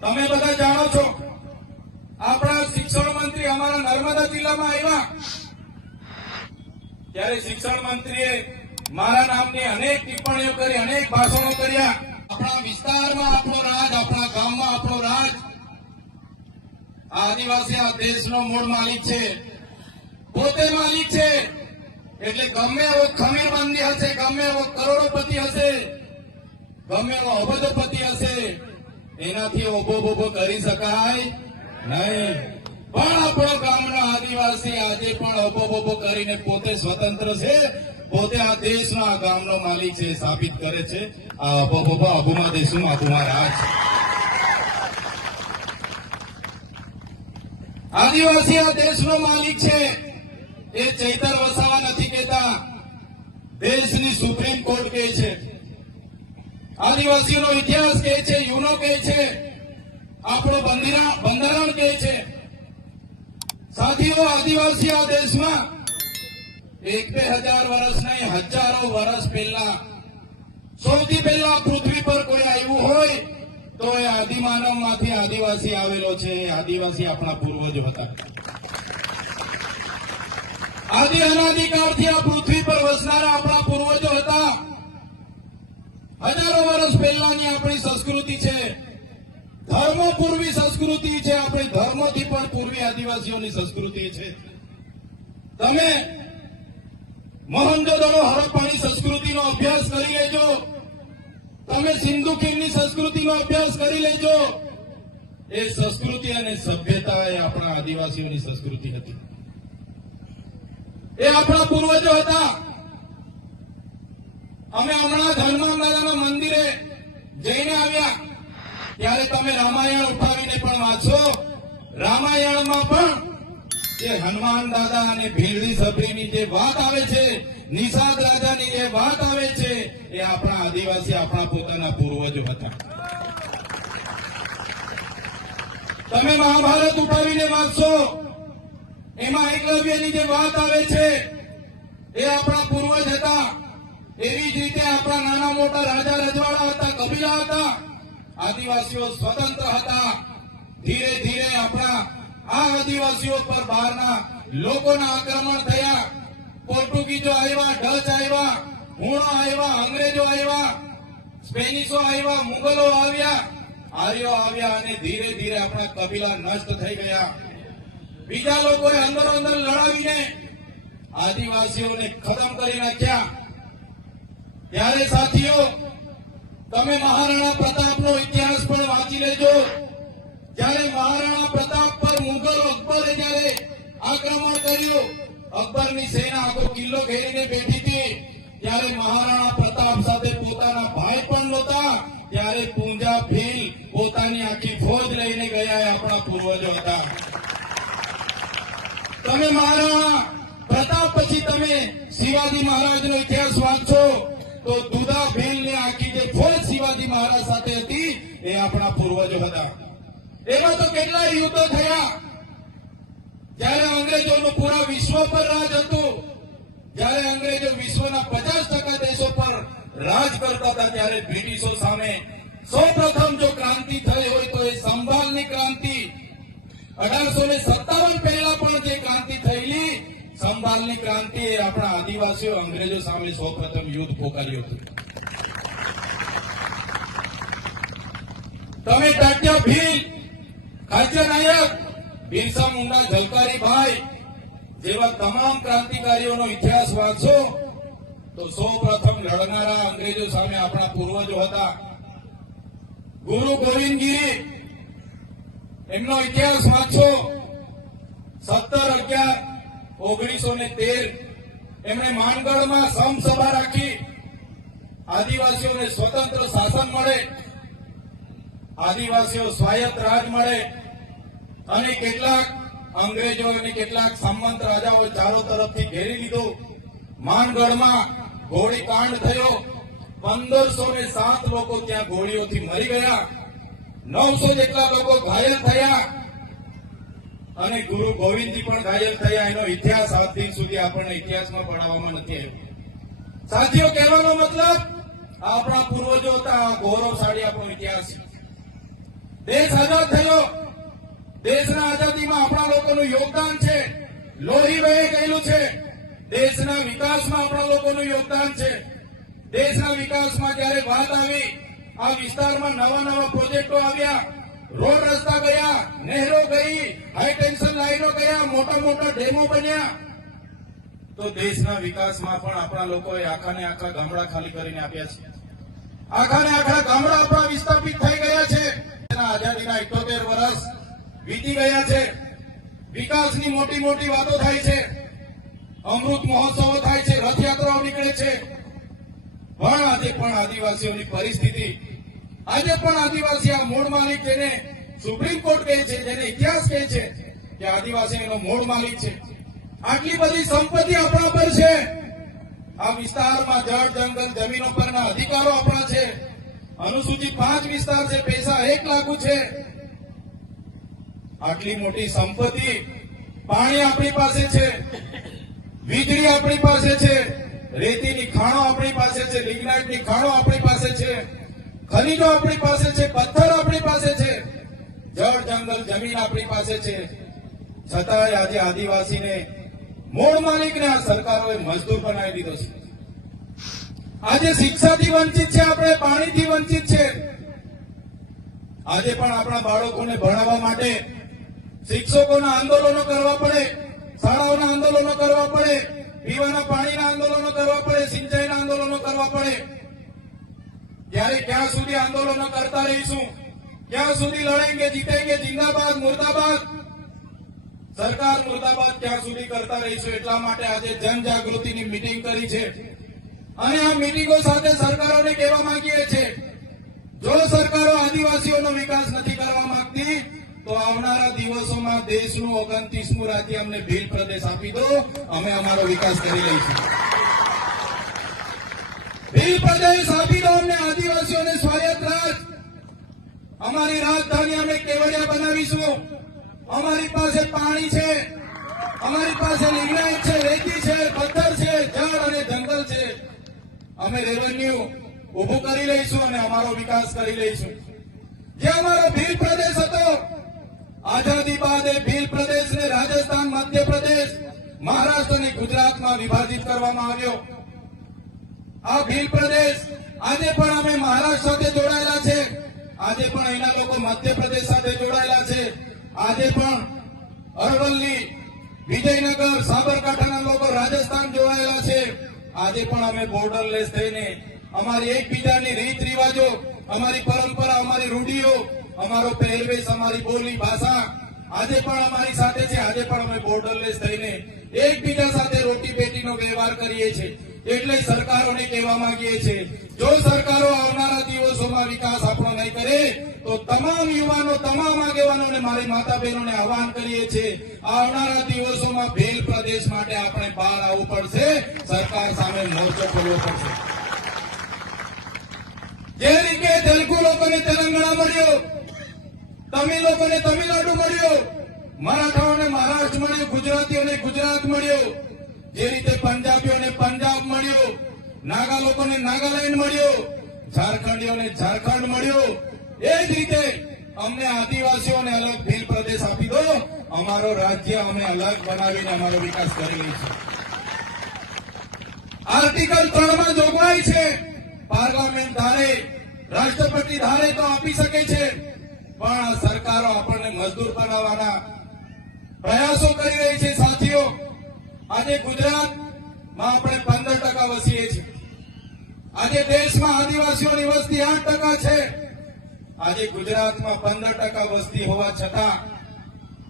તમે બધા જાણો છો, આપણા શિક્ષણ મંત્રી અમારા નર્મદા જિલ્લામાં આવ્યા. ત્યારે શિક્ષણ મંત્રીએ મારા નામની અનેક ટિપ્પણીઓ કરી, અનેક ભાષણો કર્યા. આપણા વિસ્તારમાં આપણો રાજ, આપણા ગામમાં આપણો રાજ. આ આદિવાસી, આ દેશનો મૂળ માલિક છે. પોતે માલિક છે. એટલે ગમે એવો ખમીરબંધી હશે, ગમે એવો કરોડોપતિ હશે, ગમે એવો અબધપતિ હશે એનાથી ઓભો ઊભો કરી શકાય નહીં. પણ આપણો ગામનો આદિવાસી આજે પણ ઓભો ઊભો કરીને પોતે સ્વતંત્ર છે. પોતે આ દેશનો આ ગામનો માલિક છે, સાબિત કરે છે. આ અબો ઊભો અભુમા દેશું અભુમા રાજ. આદિવાસી આ દેશનો માલિક છે. એ ચૈતર વસાવા નથી કહેતા. દેશની સુપ્રીમ કોર્ટ કહે છે. આદિવાસીઓનો ઇતિહાસ કહે છે યુનો કહે છે, આપણો બંધારણ કહે છે. સાથીઓ, આદિવાસી આ દેશમાં એક બે હજાર વર્ષ નહીં, હજારો વર્ષ પહેલા, સૌથી પહેલા પૃથ્વી પર કોઈ આવ્યું હોય, તો એ આદિમાનવમાંથી આદિવાસી આવેલો છે આદિવાસી આપણા પૂર્વજો હતા. આદિ અનાદિકાળથી આ પૃથ્વી પર વસનારા આપણા પૂર્વજો હતા. હજારો વર્ષ પહેલાની આપણી સંસ્કૃતિ છે. ધર્મ પૂર્વી સંસ્કૃતિ છે. આપણી ધર્મથી પણ પૂર્વી આદિવાસીઓની સંસ્કૃતિ છે. તમે મોહનજોદડો હરપ્પાની સંસ્કૃતિનો અભ્યાસ કરી લેજો. તમે સિંધુ ખીણની સંસ્કૃતિનો અભ્યાસ કરી લેજો. એ સંસ્કૃતિ અને સભ્યતા એ આપણા આદિવાસીઓની સંસ્કૃતિ હતી. એ આપણા પૂર્વજો હતા. અમે હમણાં હનુમાન દાદાના મંદિરે જઈને આવ્યા. ત્યારે તમે રામાયણ ઉઠાવીને પણ વાંચો. રામાયણમાં પણ જે હનુમાન દાદા અને ભીલડી સભ્યની જે વાત આવે છે, નિષાદ રાજાની જે વાત આવે છે, એ આપણા આદિવાસી આપણા પોતાના પૂર્વજો હતા. તમે મહાભારત ઉઠાવીને વાંચશો. એમાં એકલવ્યની જે વાત આવે છે, એ આપણા પૂર્વજ હતા. એવી જ રીતે આપણા નાના મોટા રાજા રજવાડા હતા, કબીલા હતા, આદિવાસીઓ સ્વતંત્ર હતા. ધીરે ધીરે આપણા આ આદિવાસીઓ પર બહારના લોકોના આક્રમણ થયા. પોર્ટુગીઝો આવ્યા, ડચ આવ્યા, હુણો આવ્યા, અંગ્રેજો આવ્યા, સ્પેનિશો આવ્યા, મુગલો આવ્યા, આર્યો આવ્યા અને ધીરે ધીરે આપણા કબીલા નષ્ટ થઈ ગયા. બીજા લોકોએ અંદર અંદર લડાવીને આદિવાસીઓને ખતમ કરી નાખ્યા. ત્યારે સાથીઓ, તમે મહારાણા પ્રતાપનો ઇતિહાસ પણ વાંચી લેજો. જ્યારે મહારાણા પ્રતાપ પર મુગલ અકબરે જ્યારે આક્રમણ કર્યું, અકબરની સેના આખો કિલ્લો ઘેરીને બેઠી હતી. ત્યારે મહારાણા પ્રતાપ સાથે પોતાના ભાઈ પણ નહોતા. ત્યારે પૂંજા ભીલ પોતાની આખી ફોજ લઈને ગયા આપણા પૂર્વજો હતા. તમે મહારાણા પ્રતાપ પછી તમે શિવાજી મહારાજનો ઇતિહાસ વાંચો તો દુધા ભીલની આખી જે ફોજ શિવાજી મહારાજ સાથે હતી, એ આપણા પૂર્વજો હતા. એમાં તો કેટલાય યુદ્ધો થયા. જ્યારે અંગ્રેજોનું પૂરા વિશ્વ પર રાજ હતું, જ્યારે અંગ્રેજો વિશ્વના પચાસ ટકા દેશો પર રાજ કરતા હતા, ત્યારે બ્રિટિશો સામે સૌ પ્રથમ જો ક્રાંતિ થઈ હોય તો એ સંભાલની ક્રાંતિ. અઢારસો ને સત્તાવન પહેલા સંભાલની ક્રાંતિ એ આપણા આદિવાસીઓ અંગ્રેજો સામે સૌ યુદ્ધ પોકાર્યું હતું. તમે તાટ્ય ભીલ ખાચર નાયક, બિરસા મુંડા ઝલકારી ભાઈ જેવા તમામ ક્રાંતિકારીઓનો ઇતિહાસ વાંચશો તો સૌ પ્રથમ લડનારા અંગ્રેજો સામે આપણા પૂર્વજો હતા. ગુરુ ગોવિંદગીરી, એમનો ઇતિહાસ વાંચો. સત્તર અગિયાર ઓગણીસો ને તેર એમણે માનગઢમાં સમસભા રાખી. આદિવાસીઓને સ્વતંત્ર શાસન મળે. આદિવાસીઓ સ્વાયત્ત રાજ મળે. અને કેટલાક અંગ્રેજો અને કેટલાક સામંત રાજાઓ ચારો તરફથી ઘેરી લીધો. માનગઢમાં ગોળીકાંડ થયો. પંદરસો ને સાત લોકો ત્યાં ગોળીઓથી મરી ગયા. નવસો જેટલા લોકો ઘાયલ થયા. અને ગુરુ ગોવિંદજી પણ ઘાયલ થયા. એનો ઇતિહાસ આજ દિન સુધી આપણને ઇતિહાસમાં ભણાવવામાં નથી આવ્યો. સાથીઓ, કહેવાનો મતલબ, આ આપણા પૂર્વજો હતા, આ ગૌરવશાળી આપણો ઇતિહાસ છે. દેશ આઝાદ થયો. દેશના આઝાદીમાં આપણા લોકોનું યોગદાન છે. લોહી વહે ગયેલું છે. દેશના વિકાસમાં આપણા લોકોનું યોગદાન છે. દેશના વિકાસમાં જ્યારે વાત આવી, આ વિસ્તારમાં નવા નવા પ્રોજેક્ટો આવ્યા. રોડ રસ્તા ગયા, નહેરો ગઈ હાઈ ટેન્શન લાઈનો ગયા, મોટા મોટા ડેમો બન્યા. તો દેશના વિકાસમાં પણ આપણા લોકોએ આખાને આખા ગામડા ખાલી કરીને આપ્યા છે. આખા ને આખા ગામડા આપણા વિસ્થાપિત થઈ ગયા છે. આઝાદીના ઇઠોતેર વર્ષ વીતી ગયા છે. વિકાસની મોટી મોટી વાતો થાય છે. અમૃત મહોત્સવો થાય છે, રથયાત્રાઓ નીકળે છે. પણ આજે પણ આદિવાસીઓની પરિસ્થિતિ આજે પણ આદિવાસી આ મૂળ માલિક જેને સુપ્રીમ કોર્ટ કહે છે, જેને ઇતિહાસ કહે છે કે આદિવાસી એનો મૂળ માલિક છે. આટલી બધી સંપત્તિ આપણા પર છે. આ વિસ્તારમાં જળ, જંગલ, જમીનો પરના અધિકારો આપણા છે. અનુસૂચિત પાંચ વિસ્તાર છે, પૈસા એક લાગુ છે. આટલી મોટી સંપત્તિ પાણી આપણી પાસે છે, વીજળી આપણી પાસે છે, રેતીની ખાણો આપણી પાસે છે, લિગ્નાઇટની ખાણો આપણી પાસે છે. ખનીજો આપણી પાસે છે, પથ્થર આપણી પાસે છે, જળ, જંગલ, જમીન આપણી પાસે છે. છતાંય આજે આદિવાસીને મૂળ માલિકને આ સરકારોએ મજદૂર બનાવી દીધો છે. આજે શિક્ષાથી વંચિત છે, આપણે પાણીથી વંચિત છે. આજે પણ આપણા બાળકોને ભણાવવા માટે શિક્ષકોના આંદોલનો કરવા પડે, શાળાઓના આંદોલનો કરવા પડે, પીવાના પાણીના આંદોલનો કરવા પડે, સિંચાઈ ત્યારે ક્યાં સુધી આંદોલનો કરતા રહીશું ક્યાં સુધી લડેંગે જીતેંગે જિંદાબાદ, મુર્દાબાદ. સરકાર મુર્દાબાદ ક્યાં સુધી કરતા રહીશું, એટલા માટે આજે જનજાગૃતિની મિટિંગ કરી છે. અને આ મિટિંગો સાથે સરકારોને કહેવા માંગીએ છીએ, જો સરકારો આદિવાસીઓનો વિકાસ નથી કરવા માંગતી, તો આવનારા દિવસોમાં દેશનું ઓગણત્રીસમું રાજ્ય અમને ભીલ પ્રદેશ આપી દો, અમે અમારો વિકાસ કરી લઈશું. ભીલ પ્રદેશ આપી દો અમને આદિવાસીઓને સ્વાયત્ત રાજ. અમારી રાજધાની અમે કેવડિયા બનાવીશું. અમારી પાસે પાણી છે. અમારી પાસે લિગ્નાઇટ છે, રેતી છે, પથ્થર છે જળ અને જંગલ છે. અમે રેવન્યુ ઉભું કરી લઈશું અને અમારો વિકાસ કરી લઈશું. જે અમારો ભીલ પ્રદેશ હતો, આઝાદી બાદ એ ભીલ પ્રદેશને રાજસ્થાન, મધ્યપ્રદેશ, મહારાષ્ટ્ર અને ગુજરાતમાં વિભાજિત કરવામાં આવ્યો. આ ભીલ પ્રદેશ આજે પણ અમે મહારાષ્ટ્ર સાથે જોડાયેલા છે. આજે પણ અહીંના લોકો મધ્યપ્રદેશ સાથે જોડાયેલા છે. આજે પણ અરવલ્લી, વિજયનગર, સાબરકાંઠાના લોકો રાજસ્થાન જોડાયેલા છે. આજે પણ અમે બોર્ડરલેસ થઈને અમારી એકબીજાની રીત રિવાજો, અમારી પરંપરા, અમારી રૂઢિઓ, અમારો પહેરવેશ, અમારી બોલી, ભાષા આજે પણ અમારી સાથે છે. આજે પણ અમે બોર્ડરલેસ થઈને એકબીજા સાથે રોટી બેટીનો વ્યવહાર કરીએ છીએ. એટલે સરકારોને કહેવા માંગીએ છીએ, જો સરકારો આવનારા દિવસોમાં વિકાસ આપણો નહીં કરે, તો તમામ યુવાનો, તમામ આગેવાનોને, મારી માતા બહેનોને આહવાન કરીએ છીએ, આવનારા દિવસોમાં ભેલ પ્રદેશ માટે આપણે બહાર આવવું પડશે, સરકાર સામે મોરચો ખોલવો પડશે. જે રીતે તેલુગુ લોકોને તેલંગાણા મળ્યો, તમિલ લોકોને તમિલનાડુ મળ્યો, મરાઠાઓને મહારાષ્ટ્ર મળ્યું, ગુજરાતીઓને ગુજરાત મળ્યો જે રીતે પંજાબીઓને પંજાબ મળ્યો, નાગા લોકોને નાગાલેન્ડ મળ્યો ઝારખંડીઓને ઝારખંડ મળ્યો, એ જ રીતે અમને આદિવાસીઓને અલગ ભીલ પ્રદેશ આપી દો, અમારો રાજ્ય અમે અલગ બનાવીને અમારો વિકાસ કરી લઈશું. આર્ટિકલ ત્રણમાં જોગવાઈ છે, પાર્લામેન્ટ ધારે, રાષ્ટ્રપતિ ધારે તો આપી શકે છે, પણ સરકારો આપણને મજદૂર બનાવવાના પ્રયાસો કરી રહી છે, સાથીઓ. આજે ગુજરાતમાં આપણે પંદર ટકા વસીએ છીએ. આજે દેશમાં આદિવાસીઓની વસ્તી આઠ ટકા છે. આજે ગુજરાતમાં પંદર ટકા વસ્તી હોવા છતાં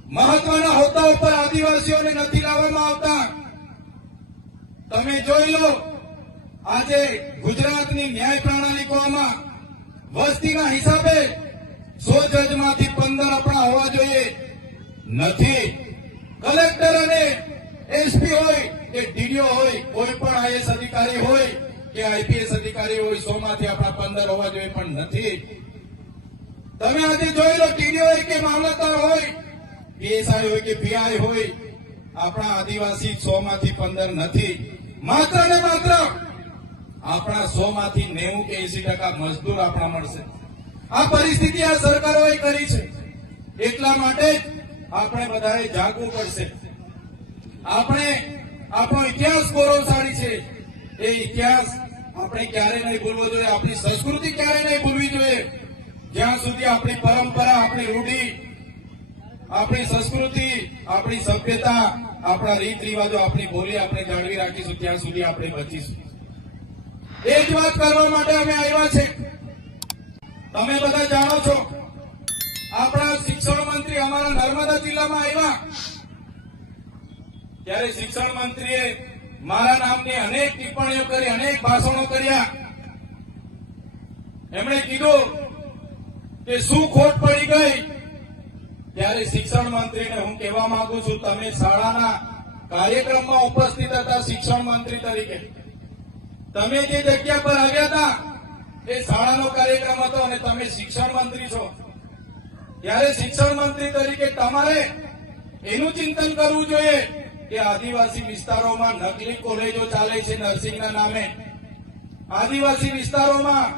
મહત્વના હોદ્દા ઉપર આદિવાસીઓને નથી લાવવામાં આવતા. તમે જોઈ લો, આજે ગુજરાતની ન્યાય પ્રણાલિકોમાં વસ્તીના હિસાબે સો જજમાંથી પંદર આપણા હોવા જોઈએ. નથી. કલેક્ટર અને એસપી હોય, કે ડીડીઓ હોય, કોઈ પણ આઈએસ અધિકારી હોય, કે આઈપીએસ અધિકારી હોય સો માંથી આપણા પંદર હોવા જોઈએ પણ નથી. તમે આજે જોઈ લો ટીડીઓ હોય કે મામલતદાર હોય, પીએસઆઈ હોય કે પીઆઈ હોય, આપણા આદિવાસી સો માંથી પંદર નથી. માત્ર ને માત્ર આપણા સો માંથી નેવું કે એસી ટકા મજદૂર આપણા મળશે. આ પરિસ્થિતિ આ સરકારોએ કરી છે. એટલા માટે આપણે બધાએ જાગવું પડશે. આપણે, આપણો ઇતિહાસ ગૌરવશાળી છે. એ ઇતિહાસ આપણે ક્યારે નહીં ભૂલવો જોઈએ, આપણી સંસ્કૃતિ ક્યારે નહીં ભૂલવી જોઈએ. જ્યાં સુધી આપણી પરંપરા, આપણી રૂઢી, આપણી સંસ્કૃતિ, આપણી સભ્યતા, આપણા રીત રિવાજો, આપણી બોલી આપણે જાળવી રાખીશું, ત્યાં સુધી આપણે બચીશું. એ જ વાત કરવા માટે અમે આવ્યા છે. તમે બધા જાણો છો, આપણા શિક્ષણ મંત્રી અમારા નર્મદા જિલ્લામાં આવ્યા. ત્યારે શિક્ષણ મંત્રીએ મારા નામની અનેક ટિપ્પણીઓ કરી, અનેક ભાષણો કર્યા. એમણે કીધું કે શું ખોટ પડી ગઈ? ત્યારે શિક્ષણ મંત્રીને હું કહેવા માંગુ છું, તમે શાળાના કાર્યક્રમમાં ઉપસ્થિત હતા શિક્ષણ મંત્રી તરીકે. તમે જે જગ્યા પર આવ્યા હતા, એ શાળાનો કાર્યક્રમ હતો અને તમે શિક્ષણ મંત્રી છો. ત્યારે શિક્ષણ મંત્રી તરીકે તમારે એનું ચિંતન કરવું જોઈએ. કે આદિવાસી વિસ્તારોમાં નકલી કોલેજો ચાલે છે નર્સિંગના નામે. આદિવાસી વિસ્તારોમાં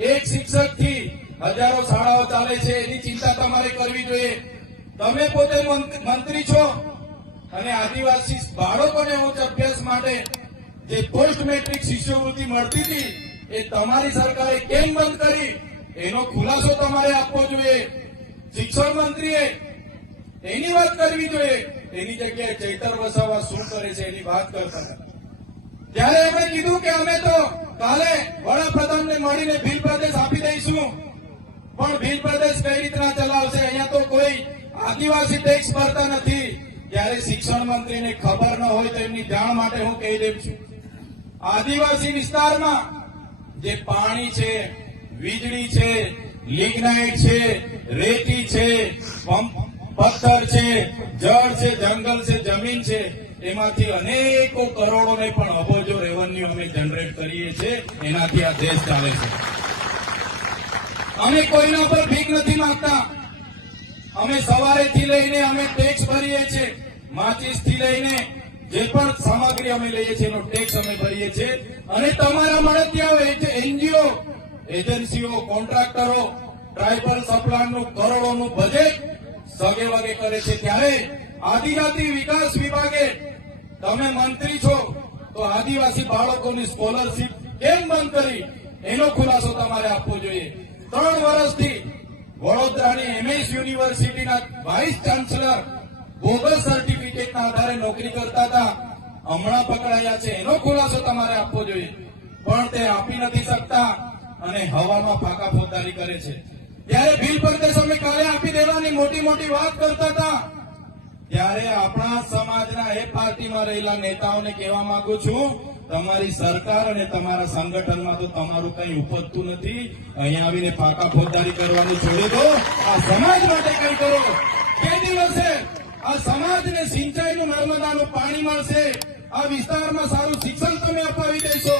એક શિક્ષકથી હજારો શાળાઓ ચાલે છે, એની ચિંતા તમારે કરવી જોઈએ. તમે પોતે મંત્રી છો અને આદિવાસી બાળકોને ઉચ્ચ અભ્યાસ માટે જે પોસ્ટ મેટ્રિક શિષ્યવૃત્તિ મળતી હતી, એ તમારી સરકારે કેમ બંધ કરી? એનો ખુલાસો તમારે આપવો જોઈએ. શિક્ષણ મંત્રીએ એની વાત કરવી જોઈએ. એની જગ્યાએ ચૈતર વસાવા શું કરે છે એની વાત કરતા હતા. ત્યારે એમણે કીધું કે અમે તો કાલે વડાપ્રધાનને મળીને ભીલ પ્રદેશ આપી દઈશું. પણ ભીલ પ્રદેશ કઈ રીતના ચલાવશે અહીંયા તો કોઈ આદિવાસી ટેક્સ ભરતા નથી. ત્યારે શિક્ષણ મંત્રીને ખબર ન હોય તો એમની જાણ માટે હું કહી દઉં છું. આદિવાસી વિસ્તારમાં જે પાણી છે, વીજળી છે, લિગ્નાઇટ છે, રેતી છે, પંપ- પથ્થર છે, જળ છે, જંગલ છે, જમીન છે, એમાંથી અનેકો કરોડો ને પણ અબજો રેવન્યુ અમે જનરેટ કરીએ છીએ. એનાથી આ દેશ ચાલે છે. અમે કોઈના પર ભીખ નથી માંગતા. અમે સવારેથી લઈને અમે ટેક્સ ભરીએ છીએ. માચીસથી લઈને જે પણ સામગ્રી અમે લઈએ છીએ, એનો ટેક્સ અમે ભરીએ છીએ. અને તમારા મળતિયાઓ એનજીઓ એજન્સીઓ કોન્ટ્રાક્ટરો ટ્રાઇબલ સપ્લાયનું કરોડોનું બજેટ સગે વગે કરે છે ત્યારે આદિજાતિ વિકાસ વિભાગે તમે મંત્રી છો, તો આદિવાસી બાળકોની સ્કોલરશીપ કેમ બંધ કરી? એનો ખુલાસો તમારે આપવો જોઈએ. ત્રણ વર્ષથી વડોદરાની એમએસ યુનિવર્સિટીના વાઇસ ચાન્સલર બોગસ સર્ટિફિકેટના આધારે નોકરી કરતા હતા. હમણાં પકડાયા છે. એનો ખુલાસો તમારે આપવો જોઈએ. પણ તે આપી નથી શકતા અને હવામાં ફાકા ફોજદારી કરે છે. ત્યારે બિલ પ્રદેશ અમે કાલે આપી દેવાની મોટી મોટી વાત કરતા હતા. ત્યારે આપણા સમાજના એ પાર્ટીમાં રહેલા નેતાઓને કહેવા માંગુ છું, તમારી સરકાર અને તમારા સંગઠનમાં તો તમારું કઈ ઉપજતું નથી. અહીંયા આવીને પાકા ફોજદારી કરવાની છોડી દો આ સમાજ માટે કઈ કરો. કે દિવસે આ સમાજને સિંચાઈનું નર્મદાનું પાણી મળશે. આ વિસ્તારમાં સારું શિક્ષણ તમે અપાવી દેશો.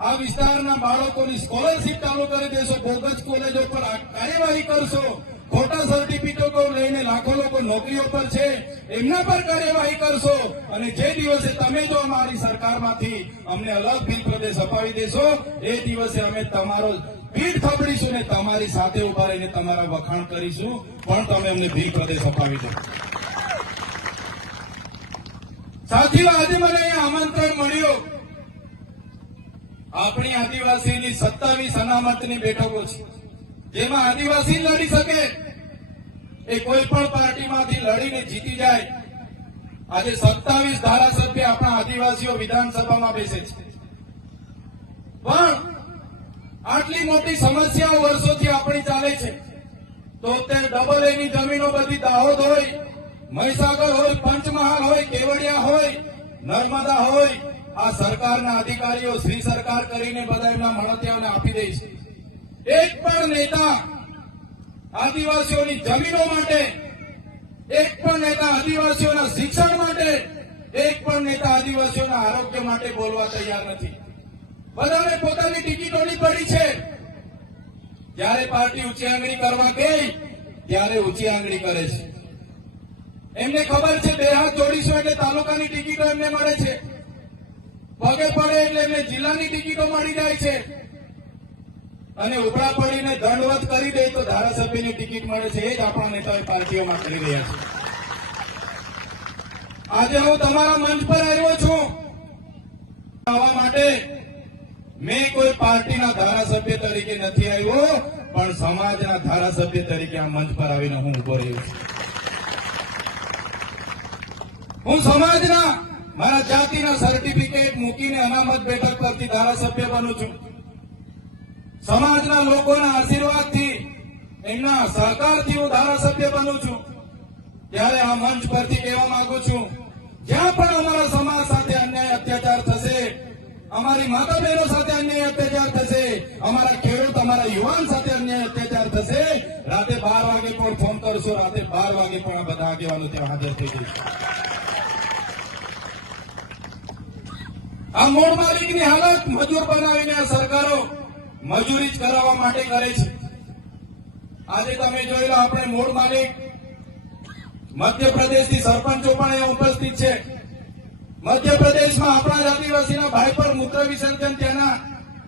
આ વિસ્તારના બાળકોની સ્કોલરશીપ ચાલુ કરી દેશો. બોગસ કોલેજો પર કાર્યવાહી કરશો. ખોટા સર્ટિફિકેટો લઈને લાખો લોકો નોકરીઓ પર છે. એમના પર કાર્યવાહી કરશો. અને જે દિવસે તમે જો અમારી સરકારમાંથી અમને અલગ ભીલ પ્રદેશ અપાવી દેશો, એ દિવસે અમે તમારો પીઠ થપડીશું ને તમારી સાથે ઊભા રહીને તમારા વખાણ કરીશું. પણ તમે અમને ભીલ પ્રદેશ અપાવી દો. સાથીઓ, આજે મને અહીંયા આમંત્રણ મળ્યું. આપણી આદિવાસીની સત્તાવીસ અનામતની બેઠકો છે. જેમાં આદિવાસી લડી શકે, એ કોઈ પણ પાર્ટીમાંથી લડીને જીતી જાય, આજે સત્તાવીસ ધારાસભ્ય આપણા આદિવાસીઓ વિધાનસભામાં બેસે છે. પણ આટલી મોટી સમસ્યાઓ વર્ષોથી આપણી ચાલે છે. તો તે ડબલ એની જમીનો બધી દાહોદ હોય, મહીસાગર હોય, પંચમહાલ હોય, કેવડિયા હોય, નર્મદા હોય આ સરકારના અધિકારીઓ શ્રી સરકાર કરીને બધા એમના મળતિયાઓને આપી દે છે. એક પણ નેતા આદિવાસીઓની જમીનો માટે, એક પણ નેતા આદિવાસીઓના શિક્ષણ માટે, એક પણ નેતા આદિવાસીઓના આરોગ્ય માટે બોલવા તૈયાર નથી. બધાને પોતાની ટિકિટોની પડી છે. જ્યારે પાર્ટી ઊંચી આંગળી કરવા ગઈ, ત્યારે ઊંચી આંગળી કરે છે. એમને ખબર છે, બે હાથ જોડીશું એટલે તાલુકાની ટિકિટો એમને મળે છે. પગે પડે એટલે એમને જિલ્લાની ટિકિટો મળી જાય છે. અને ઉપરા પડીને દંડવત કરી દે તો ધારાસભ્યની ટિકિટ મળે છે. એ જ આપણા નેતાઓ પાર્ટીઓમાં કરી રહ્યા છે. આજે હું તમારા મંચ પર આવ્યો છું. આવવા માટે મેં કોઈ પાર્ટીના ધારાસભ્ય તરીકે નથી આવ્યો, પણ સમાજના ધારાસભ્ય તરીકે આ મંચ પર આવીને હું ઊભો રહ્યો છું. હું સમાજના મારા જાતિના સર્ટિફિકેટ મૂકીને અનામત બેઠક પરથી ધારાસભ્ય બનું છું. સમાજના લોકોના આશીર્વાદથી એમના સહકારથી હું ધારાસભ્ય બનું છું. ત્યારે આ મંચ પરથી કહેવા માંગુ છું, જ્યાં પણ અમારા સમાજ સાથે અન્યાય અત્યાચાર થશે, અમારી માતા બહેનો સાથે અન્યાય અત્યાચાર થશે, અમારા ખેડૂત, અમારા યુવાન સાથે અન્યાય અત્યાચાર થશે, રાતે બાર વાગે પણ ફોન કરશો, રાતે બાર વાગે પણ આ બધા આગેવાનો ત્યાં હાજર થઈ જશે આ મૂળ માલિકની હાલત મજૂર બનાવીને આ સરકારો મજૂરી જ કરાવવા માટે કરે છે. આજે તમે જોઈ લો આપણે મૂળ માલિક, મધ્યપ્રદેશથી સરપંચો પણ અહીંયા ઉપસ્થિત છે. મધ્યપ્રદેશમાં આપણા આદિવાસીના ભાઈ પર મૂત્ર વિસર્જન ત્યાંના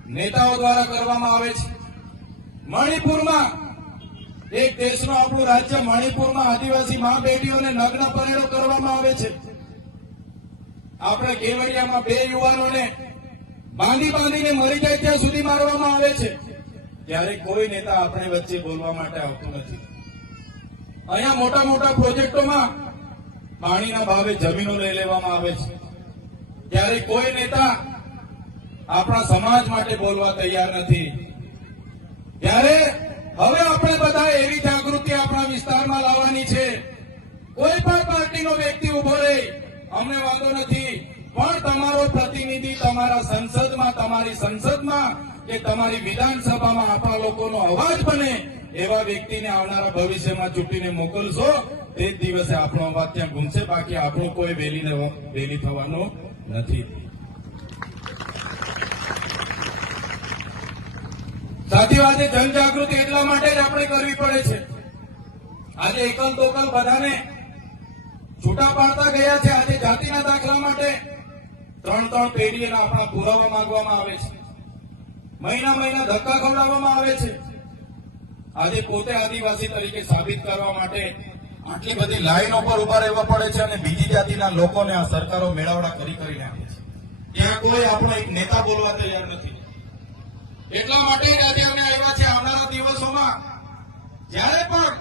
નેતાઓ દ્વારા કરવામાં આવે છે. મણિપુરમાં, એક દેશનું આપણું રાજ્ય મણિપુરમાં આદિવાસી મા બેટીઓને નગ્ન પરેડો કરવામાં આવે છે. આપણે કેવડિયામાં બે યુવાનોને બાંધી બાંધીને મરી જાય ત્યાં સુધી મારવામાં આવે છે. ત્યારે કોઈ નેતા આપણે વચ્ચે બોલવા માટે આવતું નથી. અહીંયા મોટા મોટા પ્રોજેક્ટોમાં પાણીના ભાવે જમીનો લઈ લેવામાં આવે છે. ત્યારે કોઈ નેતા આપણા સમાજ માટે બોલવા તૈયાર નથી. ત્યારે હવે આપણે બધા એવી જાગૃતિ આપણા વિસ્તારમાં લાવવાની છે. કોઈ પણ પાર્ટીનો વ્યક્તિ ઊભો રહે અમને વાંધો નથી. પણ તમારો પ્રતિનિધિ તમારા સંસદમાં, તમારી સંસદમાં કે તમારી વિધાનસભામાં આપણા લોકોનો અવાજ બને, એવા વ્યક્તિને આવનારા ભવિષ્યમાં ચૂંટીને મોકલશો, તે જ દિવસે આપણો અવાજ ત્યાં ગુમશે. બાકી આપણું કોઈ વેલી વેલી થવાનું નથી. સાથીઓ આજે જનજાગૃતિ એટલા માટે જ આપણે કરવી પડે છે. આજે એકલ દોકલ બધાને છૂટા પાડતા ગયા છે આજે જાતિના દાખલા માટે. ત્રણ ત્રણ પેઢીના આપણા પુરાવા માંગવામાં આવે છે. મહિના મહિના ધક્કા ખવડાવવામાં આવે છે. આજે પોતે આદિવાસી તરીકે સાબિત કરવા માટે આટલી બધી લાઈનો પર ઊભા રહેવા પડે છે અને બીજી જાતિના લોકોને આ સરકારો મેળાવડા કરી કરીને આપે છે. ત્યાં કોઈ આપણો એક નેતા બોલવા તૈયાર નથી. એટલા માટે આજે અમે આવ્યા છે આવનારા દિવસોમાં. જ્યારે પણ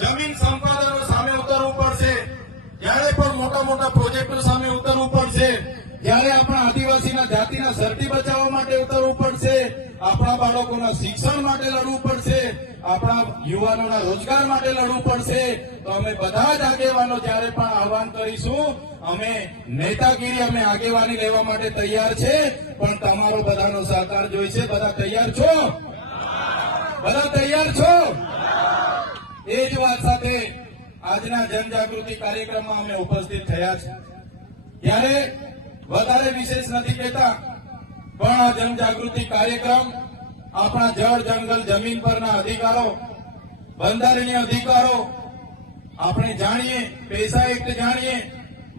જમીન સંપાદનો સામે ઉતરવું પડશે જ્યારે પણ મોટા મોટા પ્રોજેક્ટો સામે ઉતરવું પડશે જ્યારે આપણા આદિવાસીના જાતિના સરટી બચાવવા માટે ઉતરવું પડશે, આપણા બાળકોના શિક્ષણ માટે લડવું પડશે, આપણા યુવાનોના રોજગાર માટે લડવું પડશે. તો અમે બધા જ આગેવાનો જ્યારે પણ આહવાન કરીશું, અમે નેતાગીરી, અમે આગેવાની લેવા માટે તૈયાર છે. પણ તમારો બધાનો સહકાર જોઈશે. બધા તૈયાર છો? બધા તૈયાર છો? એ જ વાત સાથે આજના જનજાગૃતિ કાર્યક્રમમાં અમે ઉપસ્થિત થયા છે. ત્યારે વધારે વિશેષ નથી કહેતા, પણ આ જનજાગૃતિ કાર્યક્રમ આપણા જળ જંગલ જમીન પરના અધિકારો, બંધારણીય અધિકારો, આપણે જાણીએ, પૈસા એક્ટ જાણીએ,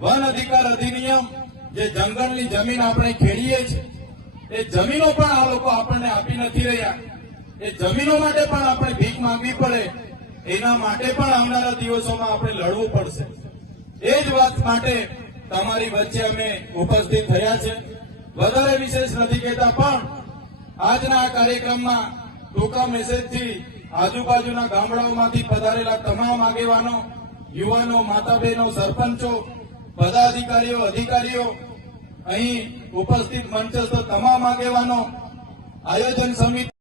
વન અધિકાર અધિનિયમ જે જંગલની જમીન આપણે ખેડીએ છીએ, એ જમીનો પણ આ લોકો આપણને આપી નથી રહ્યા. એ જમીનો માટે પણ આપણે ભીખ માંગવી પડે. એના માટે પણ આવનારા દિવસોમાં આપણે લડવું પડશે. એ જ વાત માટે તમારી વચ્ચે અમે ઉપસ્થિત થયા છે. વધારે વિશેષ નથી કહેતા, પણ આજના આ કાર્યક્રમમાં ટૂંકા મેસેજથી આજુબાજુના ગામડાઓમાંથી પધારેલા તમામ આગેવાનો, યુવાનો માતા બહેનો સરપંચો, પદાધિકારીઓ, અધિકારીઓ, અહીં ઉપસ્થિત મંચસ્થ તમામ આગેવાનો, આયોજન સમિતિ